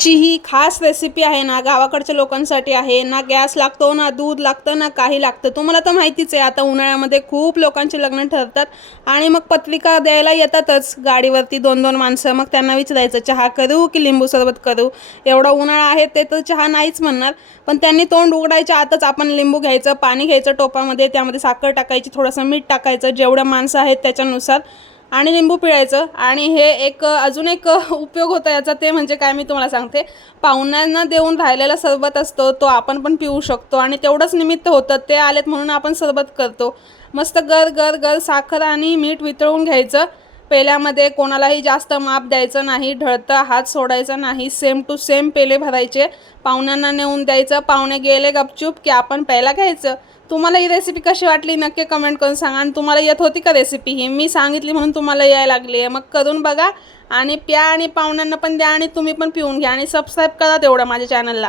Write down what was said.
ची ही खास रेसिपी आहे ना, गावाकडच्या लोकांसाठी आहे ना. गॅस लागतो ना, दूध लागतं ना, काही लागतं. तुम्हाला तर माहितीच आहे, आता उन्हाळ्यामध्ये खूप लोकांचे लग्न ठरतात आणि मग पत्रिका द्यायला येतातच गाडीवरती 2-2 माणसं. मग त्यांना विचारायचं, चहा करू की लिंबू सरबत करू? एवढा उन्हाळा आहे ते तर चहा नाहीच म्हणणार, पण त्यांनी तोंड उघडायच्या आतच आपण लिंबू घ्यायचं, पाणी घ्यायचं टोपामध्ये, त्यामध्ये साखर टाकायची, थोडंसं मीठ टाकायचं, जेवढ्या माणसं आहेत त्याच्यानुसार, आणि लिंबू पिळायचं. आणि हे एक अजून एक उपयोग होता याचा, ते म्हणजे काय मी तुम्हाला सांगते. पाहुण्यांना देऊन राहिलेला सरबत असतो तो आपण पण पिऊ शकतो आणि तेवढंच निमित्त होतं, ते आलेत म्हणून आपण सरबत करतो. मस्त गर गर गर साखर आणि मीठ वितळून घ्यायचं पेल्यामध्ये. कोणालाही जास्त माप द्यायचं नाही, ढळतं हात सोडायचा नाही, सेम टू सेम पेले भरायचे, पाहुण्यांना नेऊन द्यायचं. पाहुणे गेले गपचूप की आपण प्यायला घ्यायचं. तुम्हाला ही रेसिपी कशी वाटली नक्की कमेंट करून सांगा. आणि तुम्हाला येत होती का रेसिपी ही? मी सांगितली म्हणून तुम्हाला यायला लागली आहे, मग करून बघा आणि प्या आणि पाहुण्यांना पण द्या आणि तुम्ही पण पिऊन घ्या आणि सबस्क्राईब करा तेवढं माझ्या चॅनलला.